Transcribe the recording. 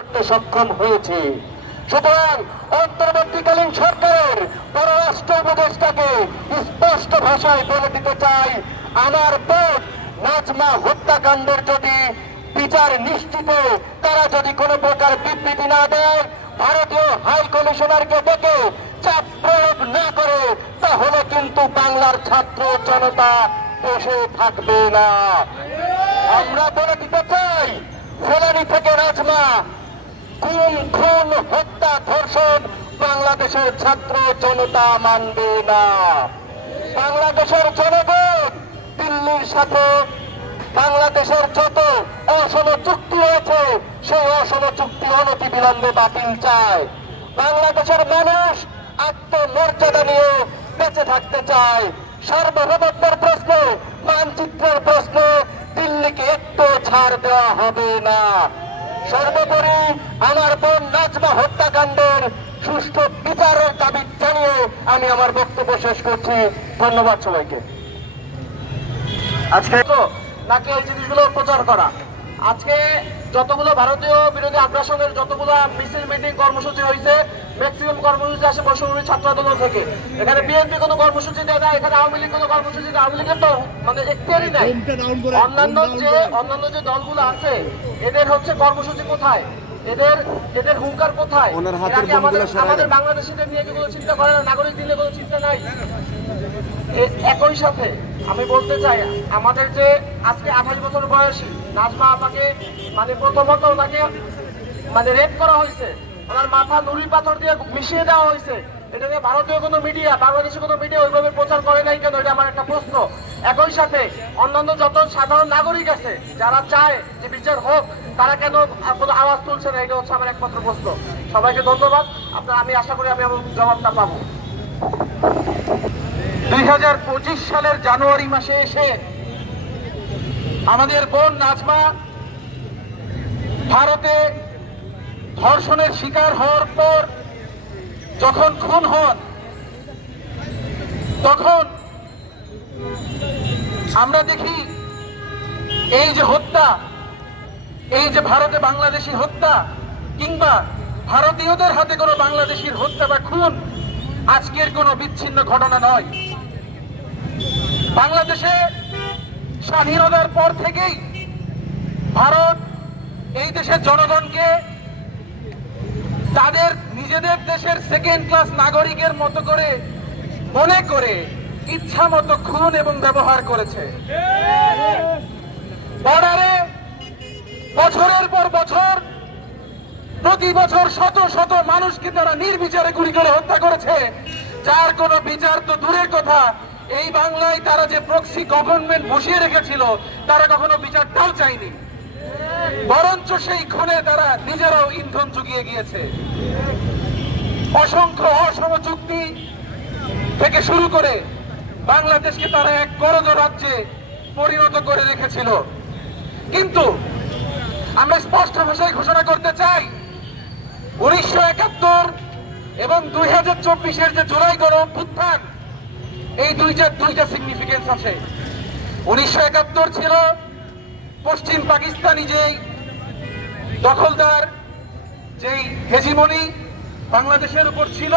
করতে সক্ষম হয়েছে। সুতরাং অন্তর্বর্তীকালীন সরকারের পররাষ্ট্র উপদেষ্টাকে স্পষ্ট ভাষায় বলে দিতে চাই, আমার ভোট নাজমা হত্যাকাণ্ডের যদি বিচার নিশ্চিত তারা যদি কোনো প্রকার বিবৃতি না দেয়, ভারতীয় হাই কমিশনারকে ডেকে চাপ প্রয়োগ না করে, তাহলে কিন্তু বাংলার ছাত্র জনতা বসে থাকবে না। আমরা বলে দিতে চাই, ফেলানি থেকে নাজমা খুন খুন হত্যা ধর্ষণ বাংলাদেশের ছাত্র জনতা মানবে না। বাংলাদেশের জনগণ দিল্লির সাথে বাংলাদেশের যত অসম চুক্তি রয়েছে সেই অসম চুক্তি অনতিবিলম্বে বাতিল চায়। বাংলাদেশের মানুষ আত্মমর্যাদা নিয়ে বেঁচে থাকতে চায়। সার্বভৌমত্বের প্রশ্নে, মানচিত্রের প্রশ্নে দিল্লিকে একটু ছাড় দেওয়া হবে না। সর্বোপরি আমার বোন নাজমা হত্যাকাণ্ডের সুষ্ঠু বিচারের দাবি জানিয়ে আমি আমার বক্তব্য শেষ করছি। ধন্যবাদ সবাইকে। আজকে নাকি এই জিনিসগুলো প্রচার করা, আজকে যতগুলো ভারতীয় বিরোধী আগ্রাসনের যতগুলো মিছিল মিটিং কর্মসূচি হয়েছে, ম্যাক্সিমাম কর্মসূচি আসে বৈষম্য ছাত্র আন্দোলন থেকে। এখানে বিএনপি কোনো কর্মসূচি দেয় না, এখানে আওয়ামী লীগ কোনো কর্মসূচি দেয়, আওয়ামী লীগের তো মানে এখতিয়ারই নাই। অন্যান্য যে দলগুলো আছে এদের হচ্ছে কর্মসূচি কোথায়, এদের হুঙ্কার কোথায়? আমাদের বাংলাদেশিদের নিয়ে কোনো চিন্তা করে না, নাগরিক দিলে কোনো চিন্তা নাই। একই সাথে আমি বলতে চাই, আমাদের যে আজকে 28 বছর বয়সী নাজমা আপাকে মানে প্রথমত ওনাকে মানে রেপ করা হয়েছে, ওনার মাথা নুড়ি পাথর দিয়ে মিশিয়ে দেওয়া হয়েছে। এটা নিয়ে ভারতীয় কোনো মিডিয়া, বাংলাদেশের কোনো মিডিয়া ওইভাবে প্রচার করে নাই কেন? এটা আমার একটা প্রশ্ন। একই সাথে অন্যান্য যত সাধারণ নাগরিক আছে যারা চায় যে বিচার হোক, তারা কেন কোনো আওয়াজ তুলছে না? এটা হচ্ছে আমার একমাত্র প্রশ্ন। সবাইকে ধন্যবাদ। আমি আশা করি আমি আমার জবাবটা পাবো। 2025 সালের জানুয়ারি মাসে এসে আমাদের বোন নাজমা ভারতে ধর্ষণের শিকার হওয়ার পর যখন খুন হন, তখন আমরা দেখি এই যে হত্যা, এই যে ভারতে বাংলাদেশি হত্যা কিংবা ভারতীয়দের হাতে কোনো বাংলাদেশির হত্যা বা খুন আজকের কোনো বিচ্ছিন্ন ঘটনা নয়। বাংলাদেশে স্বাধীনতার পর থেকেই ভারত এই দেশের জনগণকে তাদের নিজেদের দেশের সেকেন্ড ক্লাস নাগরিকের মতো করে মনে করে ইচ্ছা মতো খুন এবং ব্যবহার করেছে। বর্ডারে বছরের পর বছর প্রতি বছর শত শত মানুষকে তারা নির্বিচারে গুলি করে হত্যা করেছে, যার কোনো বিচার তো দূরের কথা। এই বাংলায় তারা যে প্রক্সি গভর্নমেন্ট বসিয়ে রেখেছিল, তারা কখনো বিচারটাও চায়নি, বরঞ্চ সেই খুনে তারা নিজেরাও ইন্ধন জুগিয়ে গিয়েছে। অসংখ্য অসম চুক্তি থেকে শুরু করে বাংলাদেশকে তারা এক গরজ রাজ্যে পরিণত করে রেখেছিল। কিন্তু আমরা স্পষ্ট ভাষায় ঘোষণা করতে চাই, 1971 এবং 2024-এর যে জুলাই গণ অভ্যুত্থান, এই দুইটা সিগনিফিকেন্স আছে। 1971 ছিল পশ্চিম পাকিস্তানি যেই দখলদার, যেই হেজিমনি বাংলাদেশের উপর ছিল,